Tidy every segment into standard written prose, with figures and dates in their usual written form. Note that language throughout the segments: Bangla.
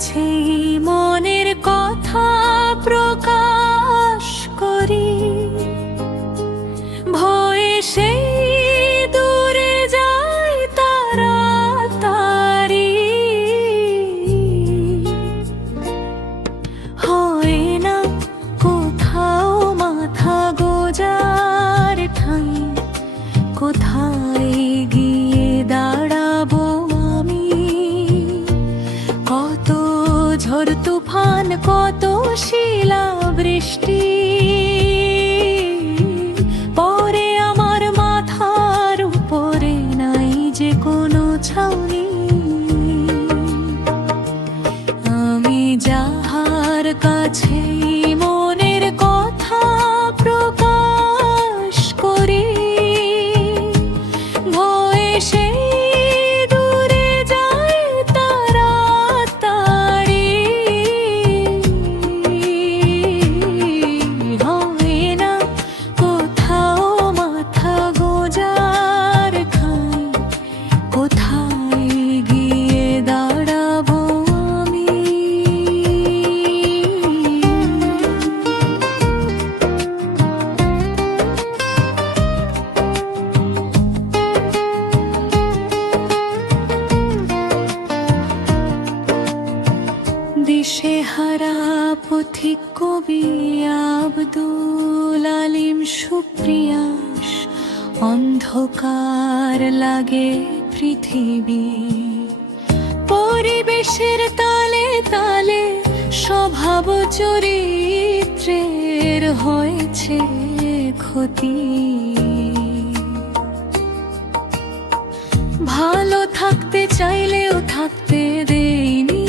কাছেই মনের কথা প্রকাশ করি, ভয়ে সেই দূরে যায় তাড়াতাড়ি। হয় না কোথাও মাথা গোজার ঠাঁই, কোথায় গিয়ে দাঁড়াবো আমি? কত ঝড় তুফান, কত শিলা বৃষ্টি পরে আমার মাথার উপরে, নাই যে কোনো ছাউনি। আমি যাহার কাছে মনের কথা প্রকাশ করি, ভয়ে সেই দূরে যায় তাড়াতাড়ি। হয় না কোথাও মাথা গোজার ঠাঁই, কোথায় গিয়ে দাঁড়াবো আমি? দিশেহারা পথিক কবি আব্দুল আলিম সুপ্রিয়াস। অন্ধকার লাগে পৃথিবী, পরিবেশের তালে তালে স্বভাব চরিত্রের হয়েছে ক্ষতি। ভালো থাকতে চাইলেও থাকতে দেইনি,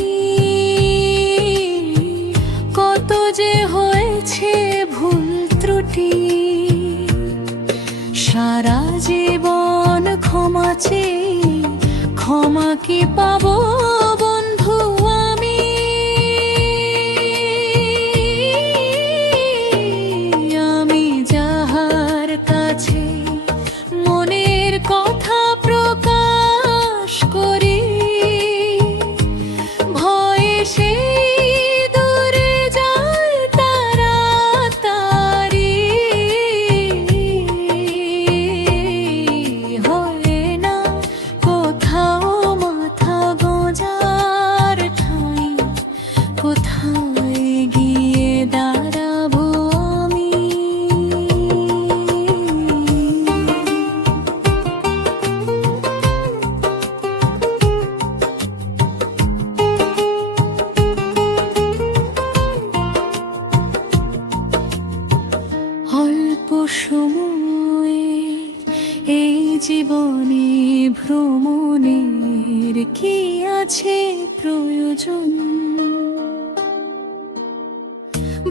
কত যে হয়েছে ভুল ত্রুটি। সারা জীবন ক্ষমা চেয়ে ক্ষমা কি পাবো বন্ধু আমি? আমি যাহার কাছে মনের কথা প্রকাশ করি, ভয়ে সেই দূরে যায় তাড়াতাড়ি। হয় না কোথাও মাথা গোজার ঠাঁই, কোথায় গিয়ে দাঁড়াবো আমি? অল্প সময়ে এই জীবনে ভ্রমণের কি আছে প্রয়োজন?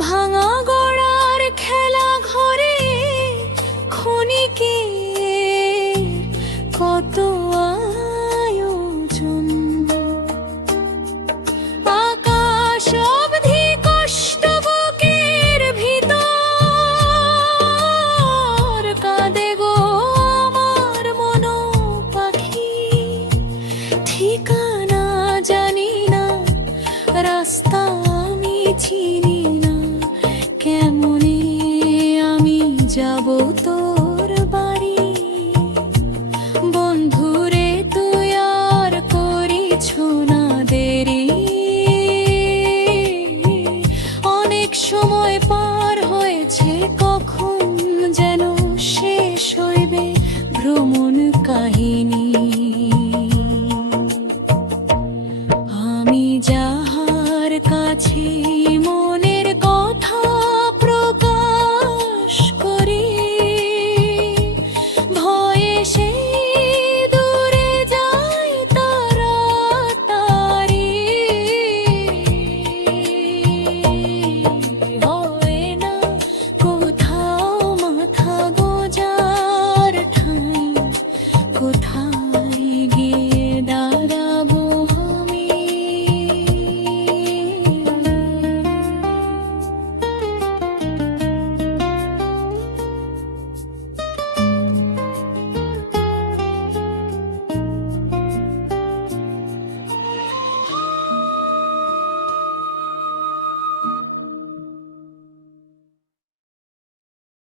ভাঙা গড়ার খেলা ঘরে ক্ষণিকের কত আয়োজন। আকাশ অবধি কষ্ট বুকের ভিতর, কাঁদে গো আমার মনো পাখি। ঠিকানা জানি না, রাস্তা আমি চিনি না, কেমনে আমি যাব তোর বাড়ি? বন্ধুরে তুই আর করিছ না দেরি, অনেক সময় পার হয়েছে, কখন যেন শেষ হইবে ভ্রমণ কাহিনী। আমি যাহার কাছে